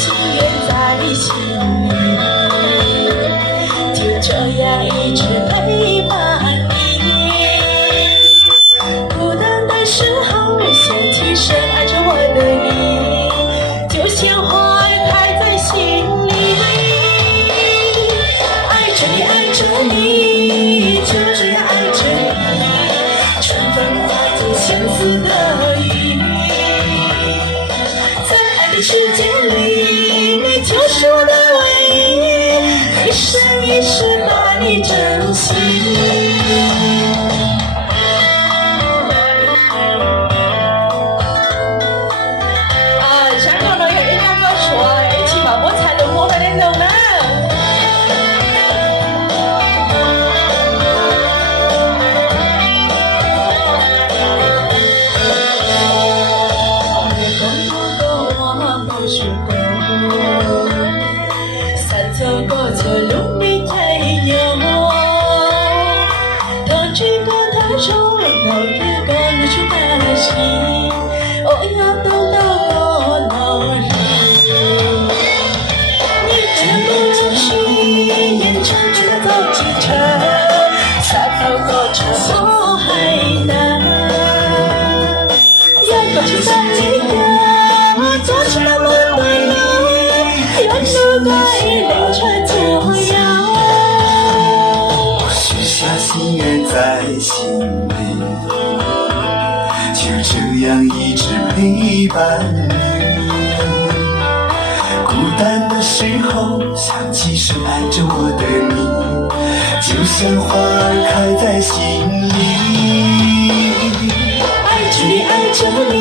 情愿在心里，就这样一直陪伴你。孤单的时候想起深爱着我的你，就像花开在心里。爱着你，爱着你，就这样爱着你，春风化作相思的雨。在爱的世界里，你就是我的唯一，一生一世把你珍惜。香港人有一两个说，一起把我才能我们的弄呢。三走过这路没太有，当这个他说老一个日出的心，我要等到过老日。你全部就是眼睁睁的走进城，三头过车我还难，要过去三几个，做起那么快乐，有路该凌晨左右。我许下心愿在心里，就这样一直陪伴你。孤单的时候想起深爱着我的你，就像花儿开在心里。爱着你，爱着你，